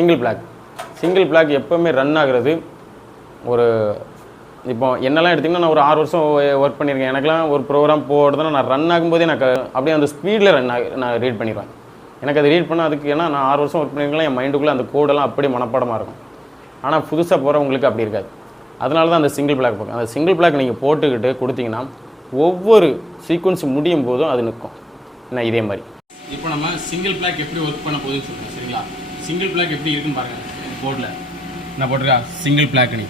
Single black எப்போவுமே run ஆகுறது ஒரு இப்போ என்னெல்லாம் எடுத்திங்கன்னா நான் ஒரு 6 வருஷம் ஒர்க் பண்ணியிருக்கேன். எனக்குலாம் ஒரு ப்ரோக்ராம் போடுறதுனா நான் ரன் ஆகும்போதே எனக்கு அப்படியே அந்த ஸ்பீடில் நான் ரீட் பண்ணிடுவேன். எனக்கு அதை ரீட் பண்ண அதுக்கு ஏன்னா நான் 6 வருஷம் ஒர்க் பண்ணியிருக்கலாம். என் மைண்டுக்குள்ளே அந்த கோடெல்லாம் அப்படியே மனப்பாடமாக இருக்கும். ஆனால் புதுசாக போகிறவங்களுக்கு அப்படி இருக்காது. அதனால தான் அந்த சிங்கிள் பிளாக் போகும். அந்த சிங்கிள் பிளாக் நீங்கள் போட்டுக்கிட்டு கொடுத்தீங்கன்னா ஒவ்வொரு சீக்வன்ஸ் முடியும் போதும் அது நிற்கும். என்ன இதே மாதிரி இப்போ நம்ம சிங்கிள் பிளாக் எப்படி ஒர்க் பண்ண போகுதுன்னு சொல்லுங்கள். சரிங்களா? சிங்கிள் பிளாக் எப்படி இருக்குன்னு பாருங்கள். போர்டில் நான் போட்டிருக்கா சிங்கிள் பிளாக்னு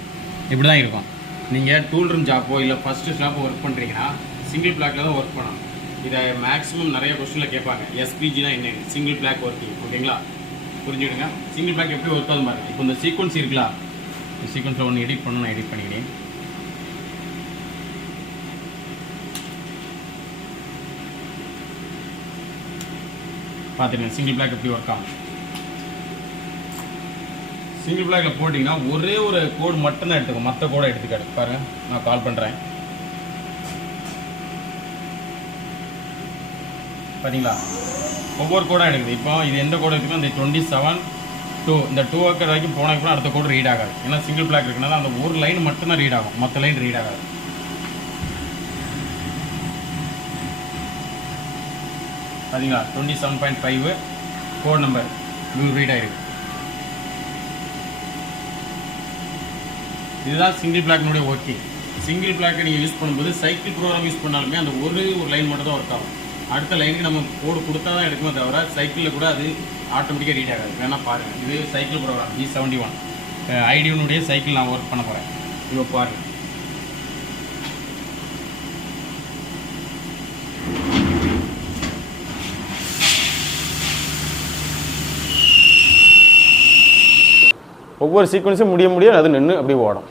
இப்படி தான் இருக்கும். நீங்கள் டூல் ரூம் ஜாப்போ இல்லை ஃபஸ்ட்டு ஸ்டாப்போ ஒர்க் பண்ணுறீங்கன்னா சிங்கிள் பிளாக்கில் தான் ஒர்க் பண்ணணும். இதை மேக்ஸிமம் நிறைய கொஸ்டினில் கேட்பாங்க. எஸ்பிஜினா என்ன, சிங்கிள் பிளாக் ஒர்க்கிங். ஓகேங்களா? புரிஞ்சுவிடுங்க. சிங்கிள் பிளாக் எப்படி ஒர்க் ஆகுது பாருங்கள். இப்போ இந்த சீக்வன்ஸ் இருக்குல்ல, இந்த சீக்வன்ஸில் ஒன்று எடிட் பண்ணணும். நான் எடிட் பண்ணிக்கிறேன். பார்த்துக்கங்க சிங்கிள் பிளாக் எப்படி ஒர்க் ஆகும். சிங்கிள் பிளாக்ல போட்டிங்கன்னா ஒரே ஒரு கோடு மட்டும்தான் எடுத்துக்கும், மற்ற கோடை எடுத்துக்காது. பாருங்கள், நான் கால் பண்ணுறேன். பார்த்தீங்களா? ஒவ்வொரு கோடாக எடுக்குது. இப்போ இது எந்த கோடு இருக்குன்னா இந்த 27 2 இந்த 2 ஒர்க்கர் வரைக்கும் போனதுக்கப்புறம் அடுத்த கோடு ரீட் ஆகாது. ஏன்னா சிங்கிள் பிளாக் இருக்குனால அந்த ஒரு லைன் மட்டும்தான் ரீட் ஆகும், மற்ற லைன் ரீட் ஆகாது. பார்த்தீங்களா? 27.5 கோட் நம்பர் ரீட் ஆகிருக்கு. இதுதான் சிங்கிள் பிளாக்னுடைய ஒர்க்கிங். சிங்கிள் பிளாக்கை நீங்கள் யூஸ் பண்ணும்போது சைக்கிள் ப்ரோக்ராம் யூஸ் பண்ணாலுமே அந்த ஒரு லைன் மட்டும் தான் ஒர்க் ஆகும். அடுத்த லைனுக்கு நம்ம கோடு கொடுத்தா தான் எடுக்குமே தவிர சைக்கிளில் கூட அது ஆட்டோமேட்டிக்காக ரீட் ஆகாது. வேணால் பாருங்கள். இது சைக்கிள் ப்ரோக்ராம் E71 ஐடியூனுடைய சைக்கிள் நான் ஒர்க் பண்ண போகிறேன். இப்போ பாருங்கள். ஒவ்வொரு சீக்வன்ஸும் முடிய அது நின்று அப்படி ஓடும்.